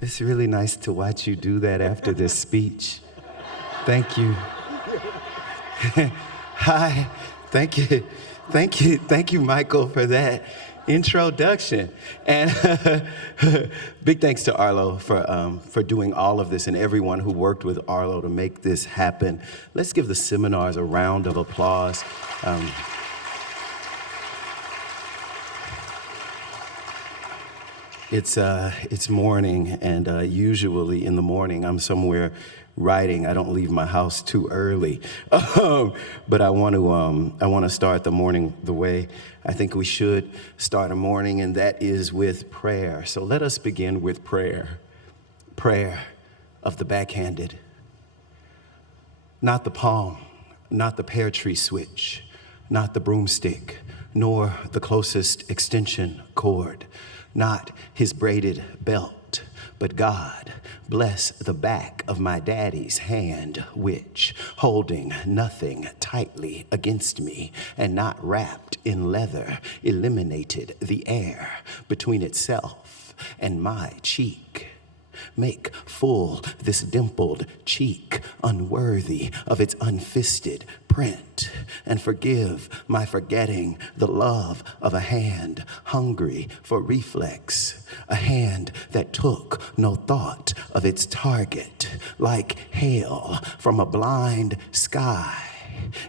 It's really nice to watch you do that after this speech. Thank you. Hi. Thank you. Thank you, Michael, for that introduction. And big thanks to Arlo for doing all of this and everyone who worked with Arlo to make this happen. Let's give the seminars a round of applause. It's morning, and usually in the morning I'm somewhere writing. I don't leave my house too early, but I want to start the morning the way I think we should start a morning, and that is with prayer. So let us begin with prayer. Prayer of the backhanded, not the palm, not the pear tree switch, not the broomstick, nor the closest extension cord. Not his braided belt, but God, bless the back of my daddy's hand, which, holding nothing tightly against me and not wrapped in leather, eliminated the air between itself and my cheek. Make full this dimpled cheek unworthy of its unfisted print, and forgive my forgetting the love of a hand hungry for reflex, a hand that took no thought of its target, like hail from a blind sky,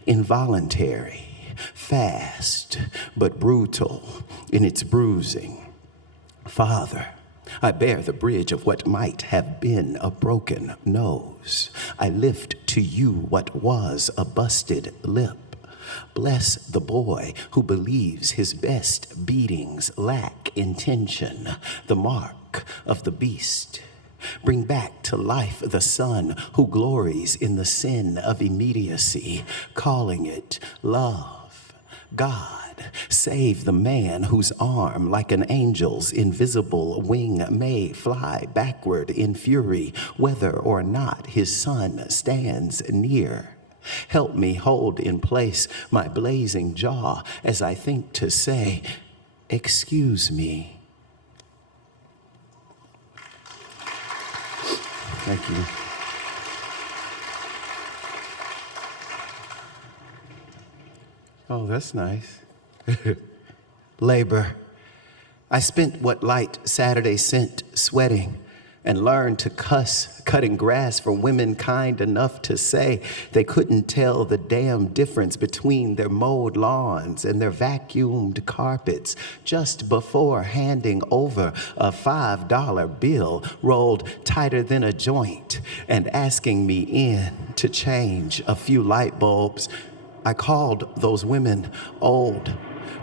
involuntary, fast but brutal in its bruising. Father, I bear the bridge of what might have been a broken nose. I lift to you what was a busted lip. Bless the boy who believes his best beatings lack intention, the mark of the beast. Bring back to life the son who glories in the sin of immediacy, calling it love. God, save the man whose arm, like an angel's invisible wing, may fly backward in fury, whether or not his son stands near. Help me hold in place my blazing jaw as I think to say, excuse me. Thank you. Oh, that's nice. Labor. I spent what light Saturday sent sweating and learned to cuss, cutting grass for women kind enough to say they couldn't tell the damn difference between their mowed lawns and their vacuumed carpets just before handing over a $5 bill rolled tighter than a joint and asking me in to change a few light bulbs. I called those women old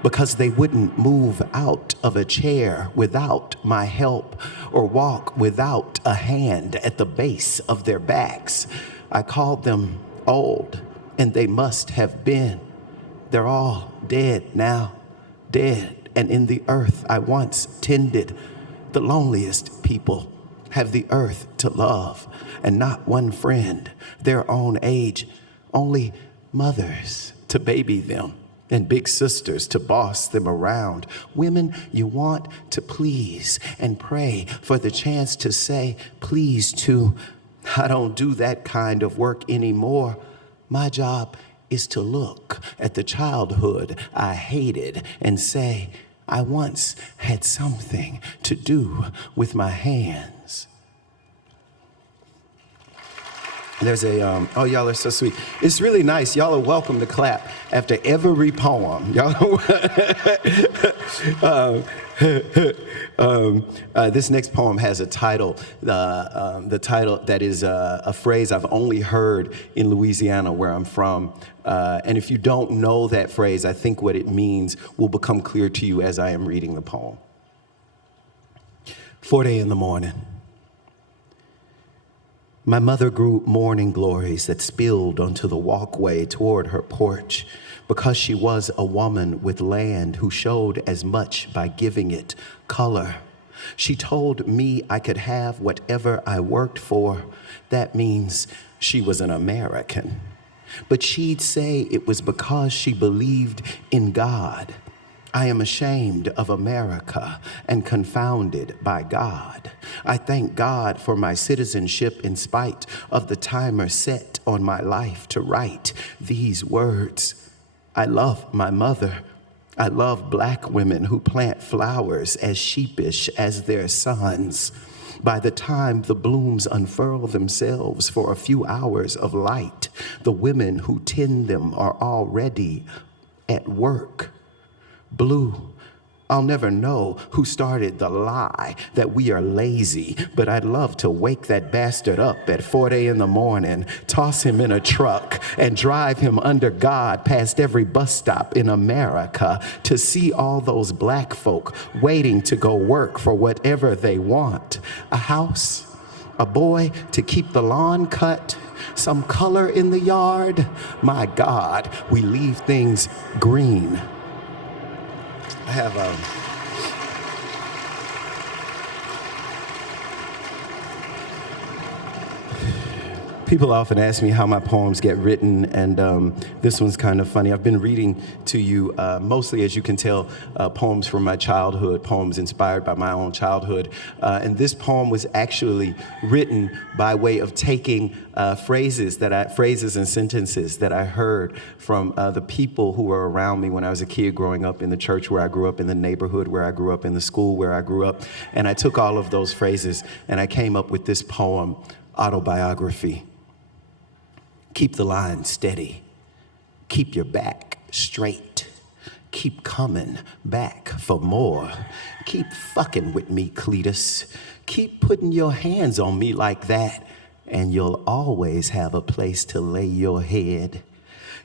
because they wouldn't move out of a chair without my help or walk without a hand at the base of their backs. I called them old, and they must have been. They're all dead now, dead, and in the earth I once tended. The loneliest people have the earth to love, and not one friend their own age, only mothers to baby them and big sisters to boss them around. Women you want to please and pray for the chance to say please to. I don't do that kind of work anymore. My job is to look at the childhood I hated and say, I once had something to do with my hands. There's oh, y'all are so sweet. It's really nice. Y'all are welcome to clap after every poem. Y'all this next poem has a title, the title that is a phrase I've only heard in Louisiana, where I'm from. And if you don't know that phrase, I think what it means will become clear to you as I am reading the poem. 4:00 in the morning. My mother grew morning glories that spilled onto the walkway toward her porch because she was a woman with land who showed as much by giving it color. She told me I could have whatever I worked for. That means she was an American. But she'd say it was because she believed in God. I am ashamed of America and confounded by God. I thank God for my citizenship in spite of the timer set on my life to write these words. I love my mother. I love black women who plant flowers as sheepish as their sons. By the time the blooms unfurl themselves for a few hours of light, the women who tend them are already at work. Blue, I'll never know who started the lie that we are lazy, but I'd love to wake that bastard up at 4 in the morning, toss him in a truck, and drive him under God past every bus stop in America to see all those black folk waiting to go work for whatever they want. A house, a boy to keep the lawn cut, some color in the yard. My God, we leave things green. I have people often ask me how my poems get written, and this one's kind of funny. I've been reading to you, mostly, as you can tell, poems from my childhood, poems inspired by my own childhood. And this poem was actually written by way of taking phrases and sentences that I heard from the people who were around me when I was a kid growing up, in the church where I grew up, in the neighborhood where I grew up, in the school where I grew up. And I took all of those phrases and I came up with this poem, Autobiography. Keep the line steady. Keep your back straight. Keep coming back for more. Keep fucking with me, Cletus. Keep putting your hands on me like that, and you'll always have a place to lay your head.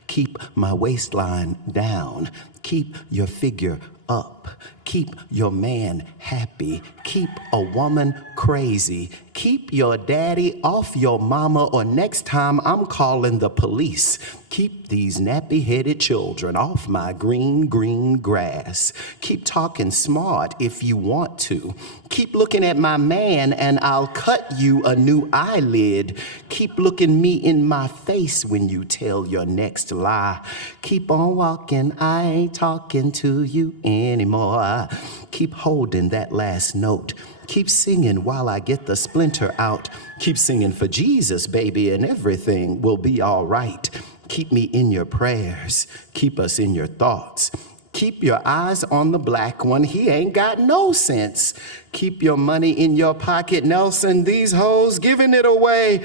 Keep my waistline down. Keep your figure up. Keep your man happy. Keep a woman crazy. Keep your daddy off your mama, or next time I'm calling the police. Keep these nappy-headed children off my green, green grass. Keep talking smart if you want to. Keep looking at my man and I'll cut you a new eyelid. Keep looking me in my face when you tell your next lie. Keep on walking, I ain't talking to you anymore. Keep holding that last note. Keep singing while I get the splinter out. Keep singing for Jesus, baby, and everything will be all right. Keep me in your prayers. Keep us in your thoughts. Keep your eyes on the black one. He ain't got no sense. Keep your money in your pocket, Nelson. These hoes giving it away.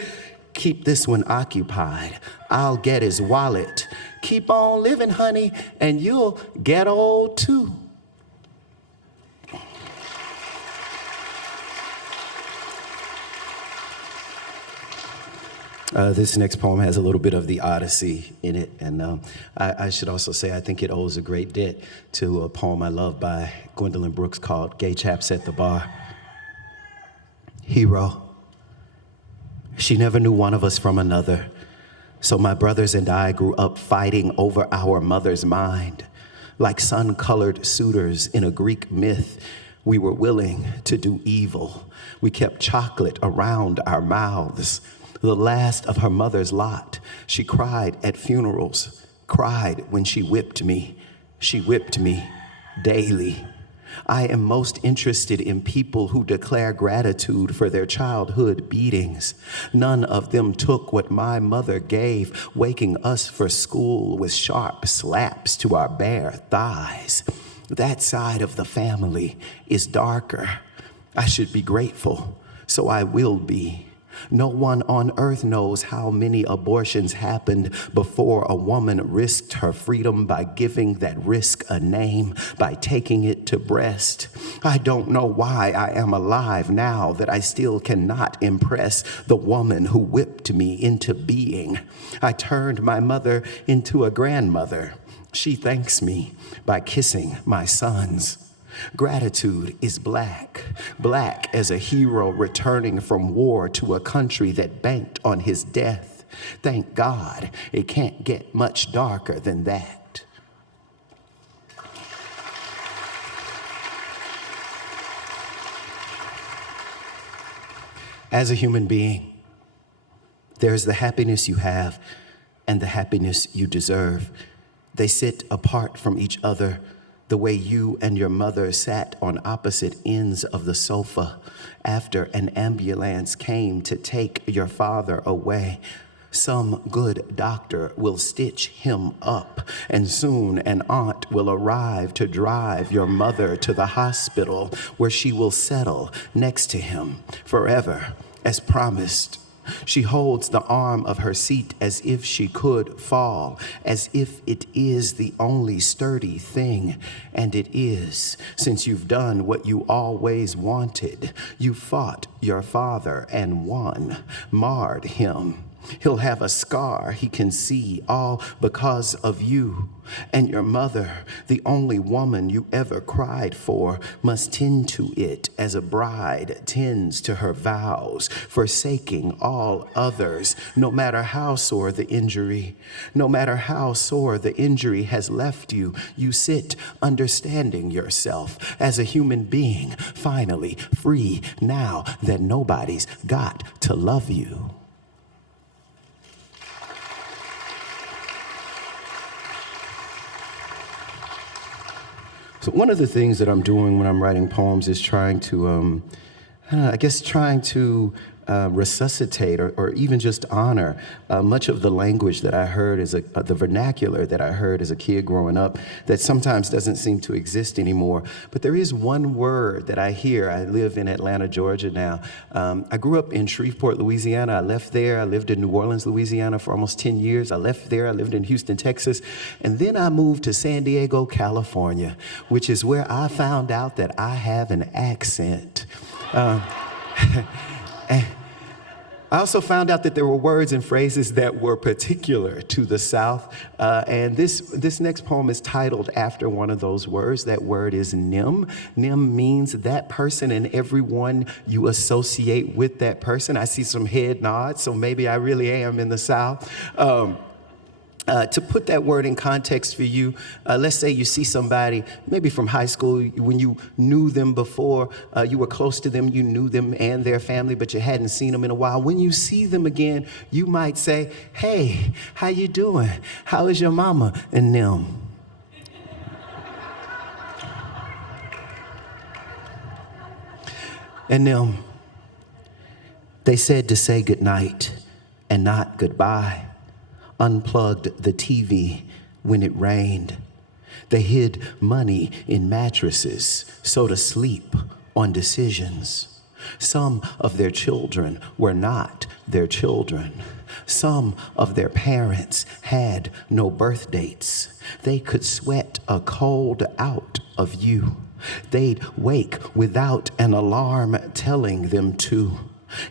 Keep this one occupied. I'll get his wallet. Keep on living, honey, and you'll get old too. This next poem has a little bit of the Odyssey in it, and I should also say I think it owes a great debt to a poem I love by Gwendolyn Brooks called Gay Chaps at the Bar. Hero. She never knew one of us from another, so my brothers and I grew up fighting over our mother's mind. Like sun-colored suitors in a Greek myth, we were willing to do evil. We kept chocolate around our mouths. The last of her mother's lot. She cried at funerals, cried when she whipped me. She whipped me daily. I am most interested in people who declare gratitude for their childhood beatings. None of them took what my mother gave, waking us for school with sharp slaps to our bare thighs. That side of the family is darker. I should be grateful, so I will be. No one on earth knows how many abortions happened before a woman risked her freedom by giving that risk a name, by taking it to breast. I don't know why I am alive now that I still cannot impress the woman who whipped me into being. I turned my mother into a grandmother. She thanks me by kissing my sons. Gratitude is black, black as a hero returning from war to a country that banked on his death. Thank God it can't get much darker than that. As a human being, there's the happiness you have and the happiness you deserve. They sit apart from each other The way you and your mother sat on opposite ends of the sofa after an ambulance came to take your father away. Some good doctor will stitch him up, and soon an aunt will arrive to drive your mother to the hospital where she will settle next to him forever, as promised. She holds the arm of her seat as if she could fall, as if it is the only sturdy thing. And it is, since you've done what you always wanted. You fought your father and won, marred him. He'll have a scar he can see, all because of you. And your mother, the only woman you ever cried for, must tend to it as a bride tends to her vows, forsaking all others, no matter how sore the injury. No matter how sore the injury has left you, you sit understanding yourself as a human being, finally free now that nobody's got to love you. So one of the things that I'm doing when I'm writing poems is trying to, resuscitate or even just honor much of the language that I heard the vernacular that I heard as a kid growing up that sometimes doesn't seem to exist anymore. But there is one word that I hear. I live in Atlanta, Georgia now. I grew up in Shreveport, Louisiana. I left there. I lived in New Orleans, Louisiana for almost 10 years. I left there. I lived in Houston, Texas. And then I moved to San Diego, California, which is where I found out that I have an accent. I also found out that there were words and phrases that were particular to the South, and this next poem is titled after one of those words. That word is nim. Nim means that person and everyone you associate with that person. I see some head nods, so maybe I really am in the South. To put that word in context for you, let's say you see somebody, maybe from high school, when you knew them before, you were close to them, you knew them and their family, but you hadn't seen them in a while. When you see them again, you might say, "Hey, how you doing? How is your mama and them?" And them, they said to say goodnight and not goodbye. Unplugged the TV when it rained. They hid money in mattresses, so to sleep on decisions. Some of their children were not their children. Some of their parents had no birth dates. They could sweat a cold out of you. They'd wake without an alarm telling them to.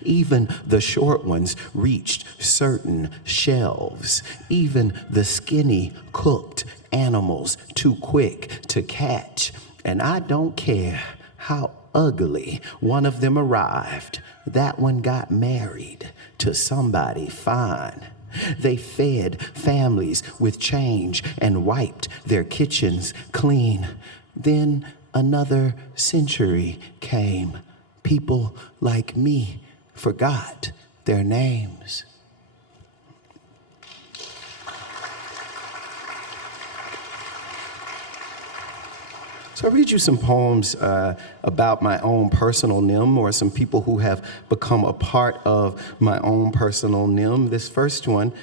Even the short ones reached certain shelves. Even the skinny cooked animals too quick to catch. And I don't care how ugly one of them arrived. That one got married to somebody fine. They fed families with change and wiped their kitchens clean. Then another century came. People like me forgot their names. So I read you some poems about my own personal nim, or some people who have become a part of my own personal nim. This first one,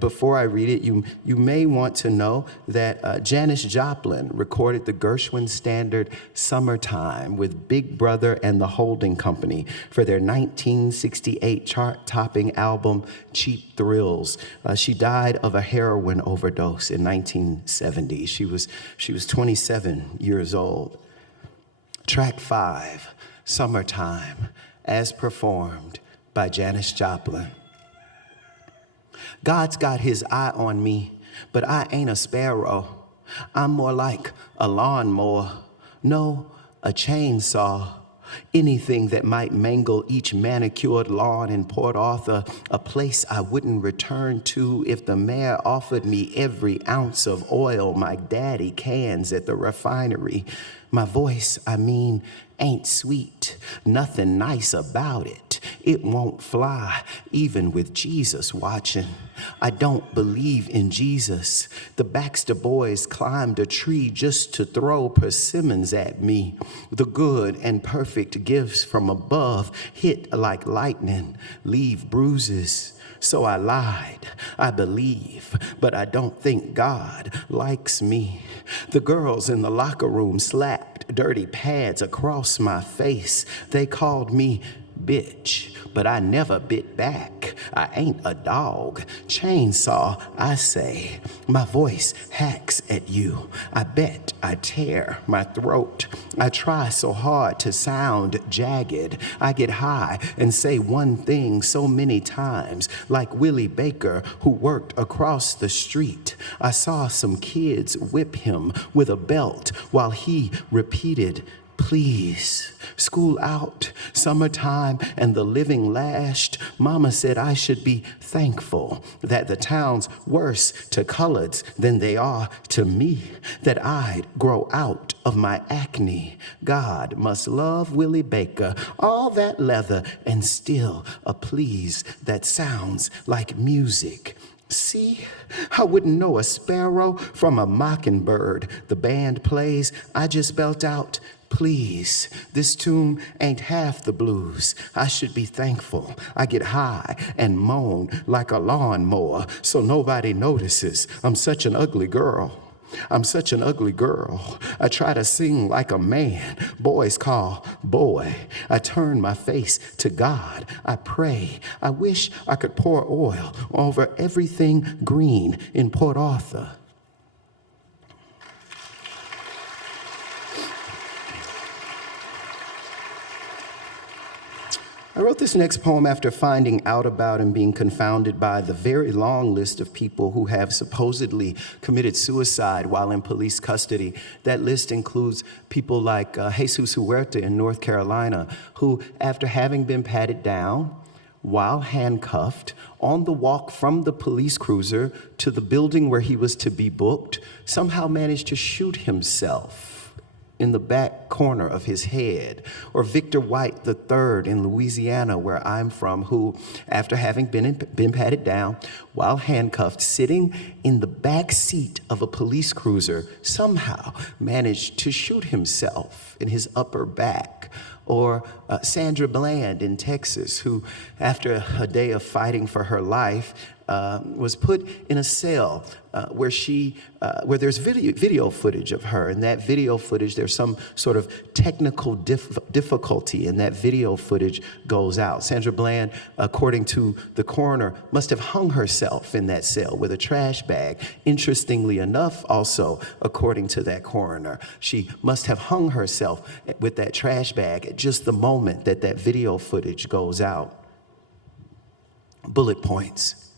before I read it, you may want to know that Janis Joplin recorded the Gershwin standard Summertime with Big Brother and the Holding Company for their 1968 chart-topping album Cheap Thrills. She died of a heroin overdose in 1970. She was 27 years old. Track 5, Summertime, as performed by Janis Joplin. God's got his eye on me, but I ain't a sparrow. I'm more like a lawnmower, no, a chainsaw. Anything that might mangle each manicured lawn in Port Arthur, a place I wouldn't return to if the mayor offered me every ounce of oil my daddy cans at the refinery. My voice, ain't sweet, nothing nice about it. It won't fly, even with Jesus watching. I don't believe in Jesus. The Baxter boys climbed a tree just to throw persimmons at me. The good and perfect gifts from above hit like lightning, leave bruises. So I lied. I believe, but I don't think God likes me. The girls in the locker room slapped dirty pads across my face. They called me bitch, but I never bit back. I ain't a dog. Chainsaw, I say. My voice hacks at you. I bet I tear my throat. I try so hard to sound jagged. I get high and say one thing so many times, like Willie Baker, who worked across the street. I saw some kids whip him with a belt while he repeated, please. School out, summertime, and the living lashed. Mama said I should be thankful that the town's worse to coloreds than they are to me, that I'd grow out of my acne. God must love Willie Baker, all that leather, and still a please that sounds like music. See, I wouldn't know a sparrow from a mockingbird. The band plays, I just belt out, please. This tune ain't half the blues. I should be thankful. I get high and moan like a lawnmower so nobody notices. I'm such an ugly girl. I'm such an ugly girl. I try to sing like a man. Boys call boy. I turn my face to God. I pray. I wish I could pour oil over everything green in Port Arthur. I wrote this next poem after finding out about and being confounded by the very long list of people who have supposedly committed suicide while in police custody. That list includes people like Jesus Huerta in North Carolina, who, after having been patted down while handcuffed on the walk from the police cruiser to the building where he was to be booked, somehow managed to shoot himself in the back corner of his head. Or Victor White III in Louisiana, where I'm from, who, after having been patted down while handcuffed, sitting in the back seat of a police cruiser, somehow managed to shoot himself in his upper back. Or Sandra Bland in Texas, who, after a day of fighting for her life, was put in a cell where there's video footage of her. And that video footage, there's some sort of technical difficulty, and that video footage goes out. Sandra Bland, according to the coroner, must have hung herself in that cell with a trash bag. Interestingly enough, also, according to that coroner, she must have hung herself with that trash bag at just the moment that that video footage goes out. Bullet points.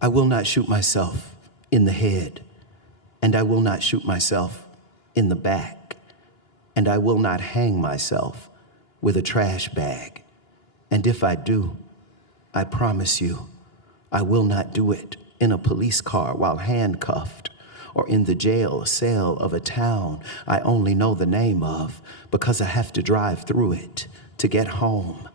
I will not shoot myself in the head, and I will not shoot myself in the back, and I will not hang myself with a trash bag. And if I do, I promise you, I will not do it in a police car while handcuffed, or in the jail cell of a town I only know the name of because I have to drive through it to get home.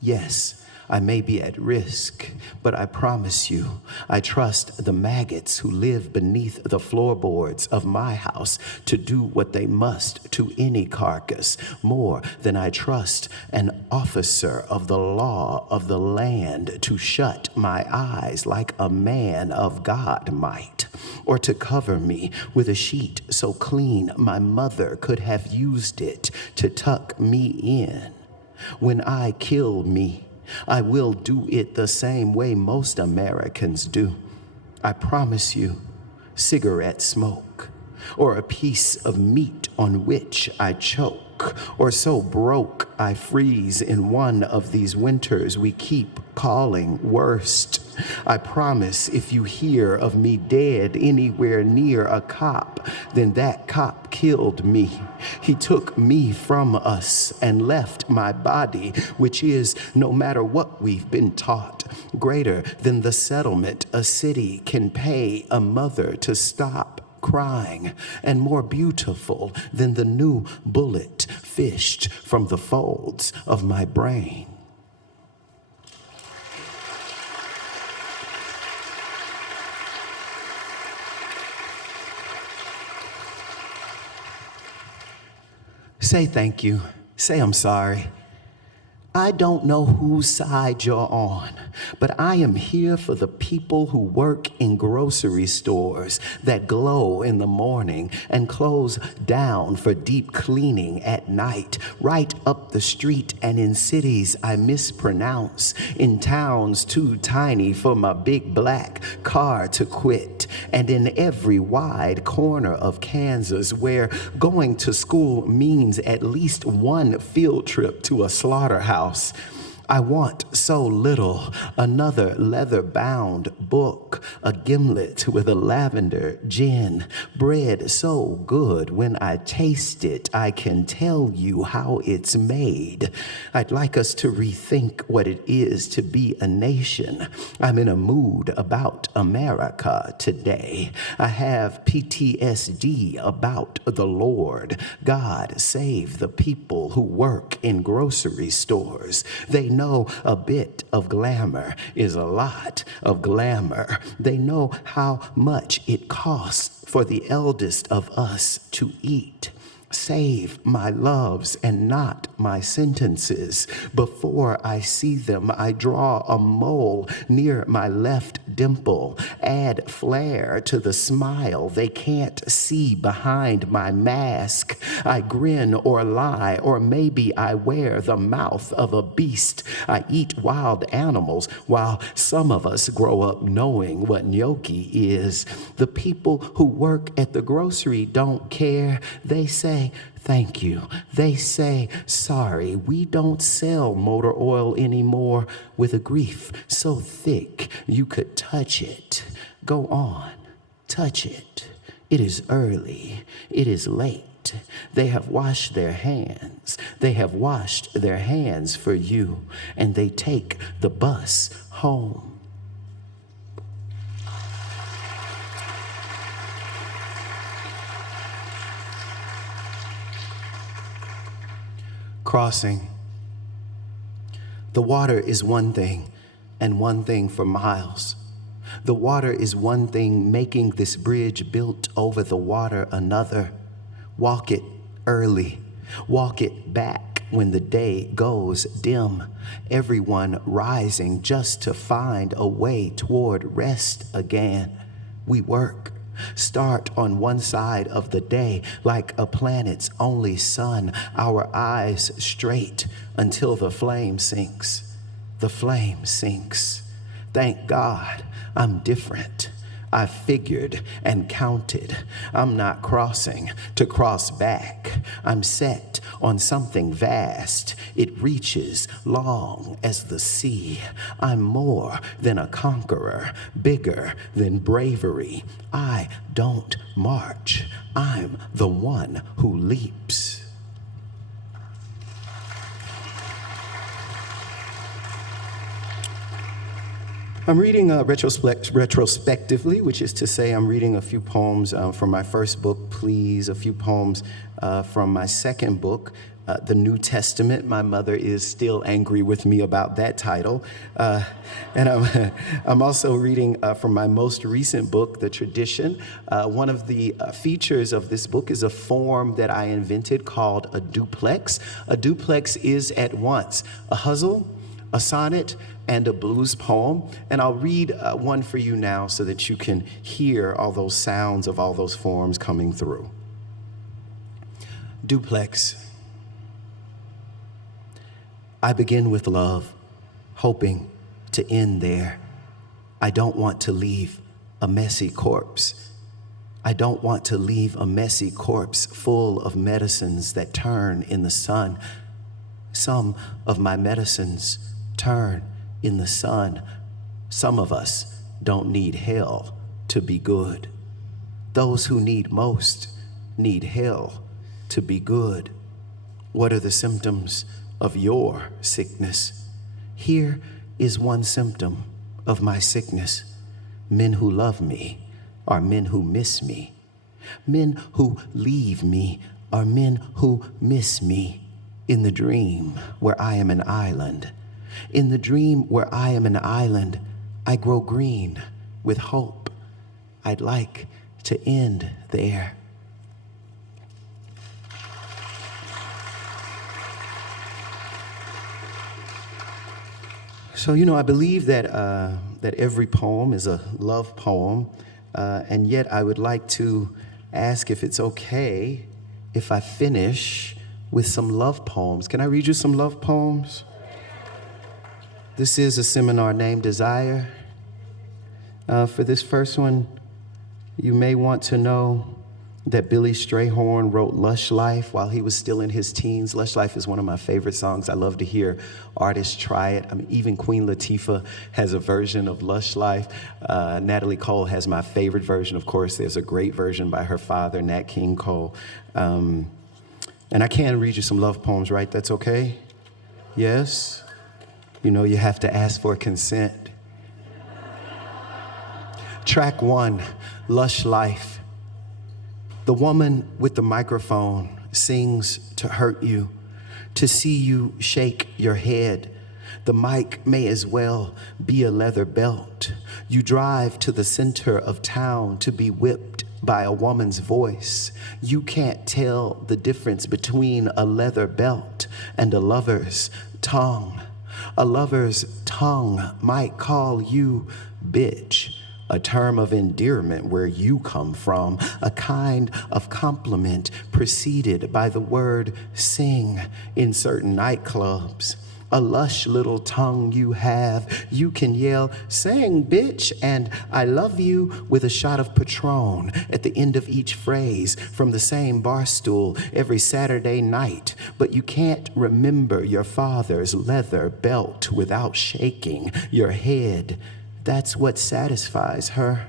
Yes, I may be at risk, but I promise you, I trust the maggots who live beneath the floorboards of my house to do what they must to any carcass, more than I trust an officer of the law of the land to shut my eyes like a man of God might, or to cover me with a sheet so clean my mother could have used it to tuck me in. When I kill me, I will do it the same way most Americans do. I promise you, cigarette smoke, or a piece of meat on which I choke, or so broke I freeze in one of these winters we keep calling worst. I promise if you hear of me dead anywhere near a cop, then that cop killed me. He took me from us and left my body, which is, no matter what we've been taught, greater than the settlement a city can pay a mother to stop crying, and more beautiful than the new bullet fished from the folds of my brain. Say thank you. Say I'm sorry. I don't know whose side you're on, but I am here for the people who work in grocery stores that glow in the morning and close down for deep cleaning at night, right up the street and in cities I mispronounce, in towns too tiny for my big black car to quit, and in every wide corner of Kansas where going to school means at least one field trip to a slaughterhouse. I want so little, another leather-bound book, a gimlet with a lavender gin, bread so good when I taste it, I can tell you how it's made. I'd like us to rethink what it is to be a nation. I'm in a mood about America today. I have PTSD about the Lord. God save the people who work in grocery stores. They know a bit of glamour is a lot of glamour. They know how much it costs for the eldest of us to eat. Save my loves and not my sentences. Before I see them, I draw a mole near my left dimple. Add flair to the smile they can't see behind my mask. I grin or lie, or maybe I wear the mouth of a beast. I eat wild animals while some of us grow up knowing what gnocchi is. The people who work at the grocery don't care. They say, thank you. They say, sorry, we don't sell motor oil anymore, with a grief so thick you could touch it. Go on, touch it. It is early. It is late. They have washed their hands. They have washed their hands for you, and they take the bus home. Crossing. The water is one thing, and one thing for miles. The water is one thing, making this bridge built over the water another. Walk it early. Walk it back when the day goes dim. Everyone rising just to find a way toward rest again. We work. Start on one side of the day like a planet's only sun, our eyes straight until the flame sinks. The flame sinks. Thank God I'm different. I figured and counted. I'm not crossing to cross back. I'm set on something vast. It reaches long as the sea. I'm more than a conqueror, bigger than bravery. I don't march. I'm the one who leaps. I'm reading retrospectively, which is to say I'm reading a few poems from my first book, Please, a few poems from my second book, The New Testament. My mother is still angry with me about that title. And I'm also reading from my most recent book, The Tradition. One of the features of this book is a form that I invented called a duplex. A duplex is at once a hustle, a sonnet, and a blues poem. And I'll read one for you now so that you can hear all those sounds of all those forms coming through. Duplex. I begin with love, hoping to end there. I don't want to leave a messy corpse. I don't want to leave a messy corpse full of medicines that turn in the sun. Some of my medicines turn in the sun. Some of us don't need hell to be good. Those who need most need hell to be good. What are the symptoms of your sickness? Here is one symptom of my sickness. Men who love me are men who miss me. Men who leave me are men who miss me. In the dream where I am an island, in the dream where I am an island, I grow green with hope. I'd like to end there. So, I believe that every poem is a love poem, and yet I would like to ask if it's okay if I finish with some love poems. Can I read you some love poems? This is a seminar named Desire. For this first one, you may want to know that Billy Strayhorn wrote Lush Life while he was still in his teens. Lush Life is one of my favorite songs. I love to hear artists try it. I mean, even Queen Latifah has a version of Lush Life. Natalie Cole has my favorite version. Of course, there's a great version by her father, Nat King Cole. And I can read you some love poems, right? That's okay? Yes? You have to ask for consent. Track 1, Lush Life. The woman with the microphone sings to hurt you, to see you shake your head. The mic may as well be a leather belt. You drive to the center of town to be whipped by a woman's voice. You can't tell the difference between a leather belt and a lover's tongue. A lover's tongue might call you bitch, a term of endearment where you come from, a kind of compliment preceded by the word sing in certain nightclubs. A lush little tongue you have. You can yell, sing, bitch, and I love you with a shot of Patron at the end of each phrase from the same bar stool every Saturday night. But you can't remember your father's leather belt without shaking your head. That's what satisfies her,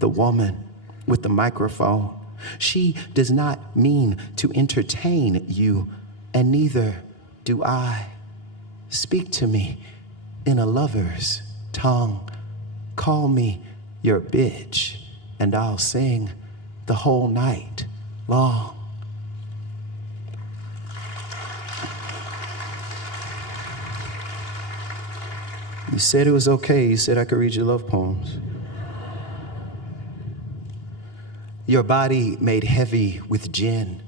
the woman with the microphone. She does not mean to entertain you, and neither do I. Speak to me in a lover's tongue. Call me your bitch, and I'll sing the whole night long. You said it was okay. You said I could read your love poems. Your body made heavy with gin.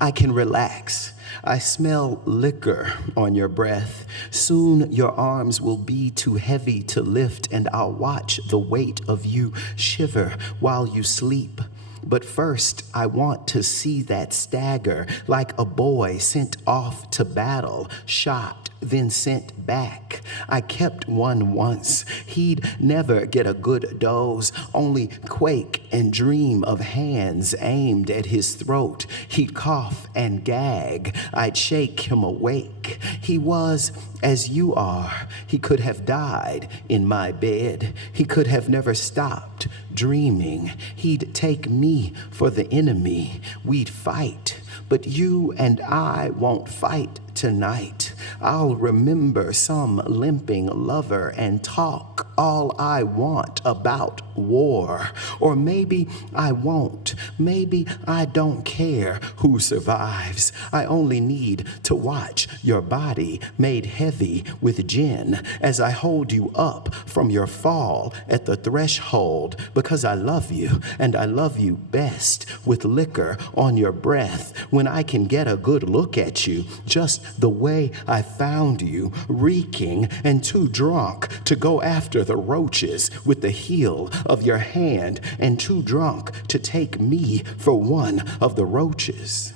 I can relax. I smell liquor on your breath. Soon your arms will be too heavy to lift, and I'll watch the weight of you shiver while you sleep. But first, I want to see that stagger like a boy sent off to battle, shot, then sent back. I kept one once. He'd never get a good doze, only quake and dream of hands aimed at his throat. He'd cough and gag. I'd shake him awake. He was as you are. He could have died in my bed. He could have never stopped dreaming. He'd take me for the enemy. We'd fight, but you and I won't fight tonight. I'll remember some limping lover and talk all I want about war. Or maybe I won't. Maybe I don't care who survives. I only need to watch your body made heavy with gin as I hold you up from your fall at the threshold, because I love you, and I love you best with liquor on your breath, when I can get a good look at you just the way I found you, reeking and too drunk to go after the roaches with the heel of your hand, and too drunk to take me for one of the roaches.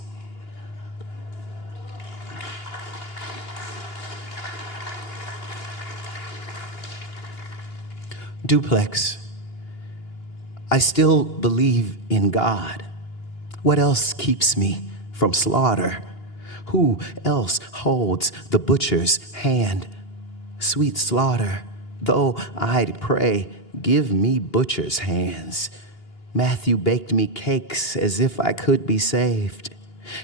Duplex. I still believe in God. What else keeps me from slaughter? Who else holds the butcher's hand? Sweet slaughter, though I'd pray, give me butcher's hands. Matthew baked me cakes as if I could be saved.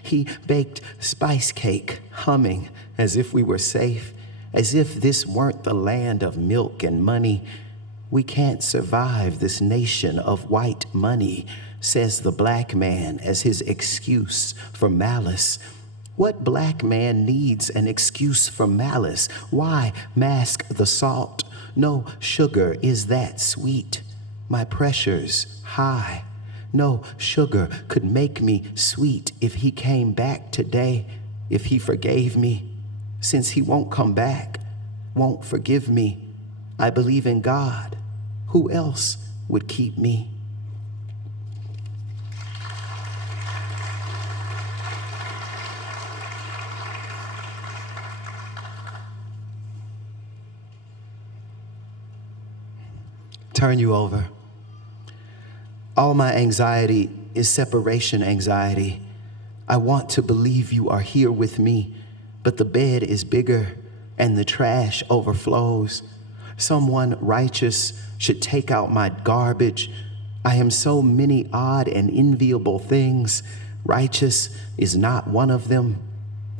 He baked spice cake, humming as if we were safe, as if this weren't the land of milk and money. We can't survive this nation of white money, says the black man as his excuse for malice. What black man needs an excuse for malice? Why mask the salt? No sugar is that sweet. My pressure's high. No sugar could make me sweet if he came back today, if he forgave me, since he won't come back. won't forgive me. I believe in God. Who else would keep me? Turn you over. All my anxiety is separation anxiety. I want to believe you are here with me, but the bed is bigger and the trash overflows. Someone righteous should take out my garbage. I am so many odd and enviable things. Righteous is not one of them.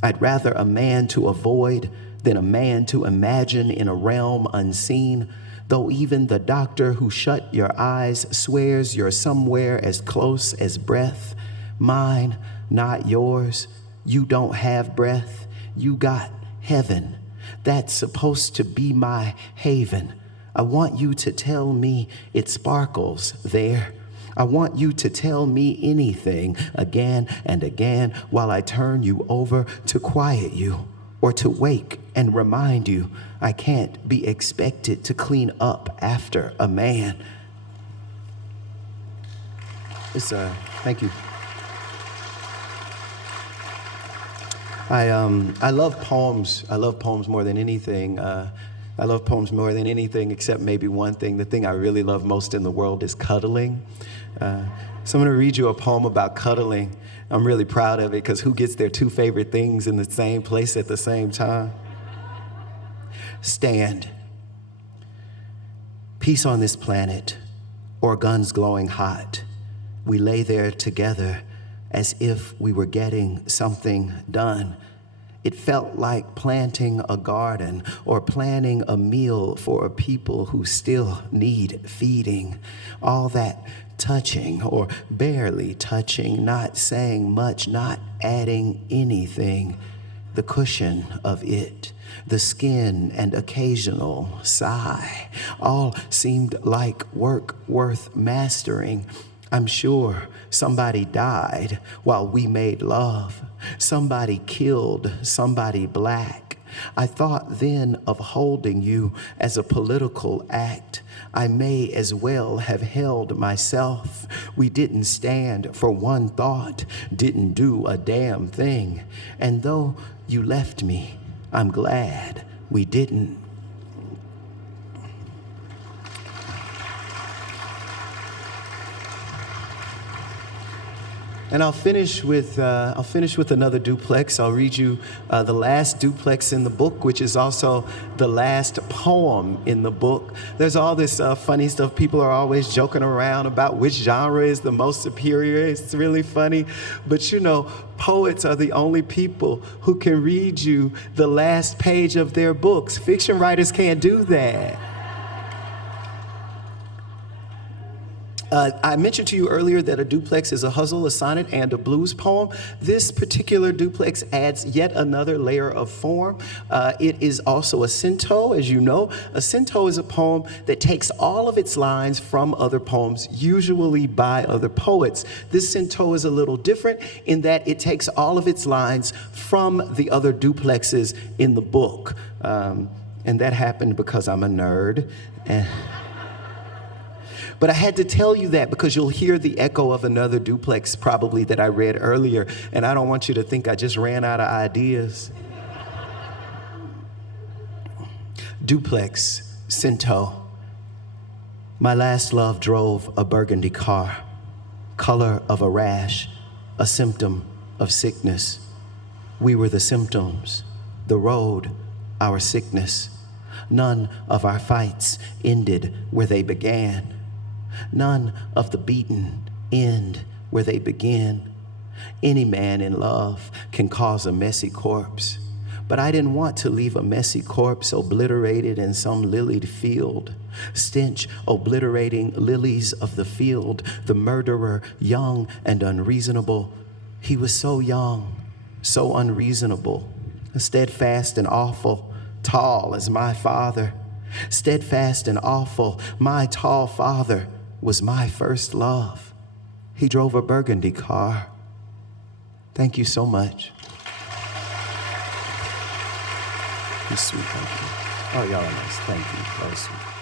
I'd rather a man to avoid than a man to imagine in a realm unseen. Though even the doctor who shut your eyes swears you're somewhere as close as breath. Mine, not yours. You don't have breath. You got heaven. That's supposed to be my haven. I want you to tell me it sparkles there. I want you to tell me anything again and again while I turn you over to quiet you or to wake and remind you I can't be expected to clean up after a man. Thank you. I love poems. I love poems more than anything. I love poems more than anything except maybe one thing. The thing I really love most in the world is cuddling. So I'm going to read you a poem about cuddling. I'm really proud of it because who gets their two favorite things in the same place at the same time? Stand. Peace on this planet, or guns glowing hot. We lay there together as if we were getting something done. It felt like planting a garden or planning a meal for a people who still need feeding. All that touching or barely touching, not saying much, not adding anything. The cushion of it, the skin and occasional sigh, all seemed like work worth mastering. I'm sure somebody died while we made love. Somebody killed somebody black. I thought then of holding you as a political act. I may as well have held myself. We didn't stand for one thought, didn't do a damn thing. And though you left me, I'm glad we didn't. And I'll finish with another duplex. I'll read you the last duplex in the book, which is also the last poem in the book. There's all this funny stuff. People are always joking around about which genre is the most superior. It's really funny. But you know, poets are the only people who can read you the last page of their books. Fiction writers can't do that. I mentioned to you earlier that a duplex is a hustle, a sonnet, and a blues poem. This particular duplex adds yet another layer of form. It is also a cento, as you know. A cento is a poem that takes all of its lines from other poems, usually by other poets. This cento is a little different in that it takes all of its lines from the other duplexes in the book. And that happened because I'm a nerd. But I had to tell you that because you'll hear the echo of another duplex probably that I read earlier, and I don't want you to think I just ran out of ideas. Duplex, cento. My last love drove a burgundy car, color of a rash, a symptom of sickness. We were the symptoms, the road, our sickness. None of our fights ended where they began. None of the beaten end where they begin. Any man in love can cause a messy corpse, but I didn't want to leave a messy corpse obliterated in some lilied field. Stench obliterating lilies of the field. The murderer, young and unreasonable. He was so young, so unreasonable, steadfast and awful, tall as my father. Steadfast and awful, my tall father was my first love. He drove a burgundy car. Thank you so much. You're sweet, thank you. Oh, y'all are nice. Thank you. That was sweet.